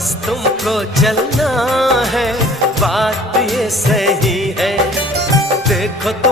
बस तुमको चलना है, बात ये सही है। देखो तुम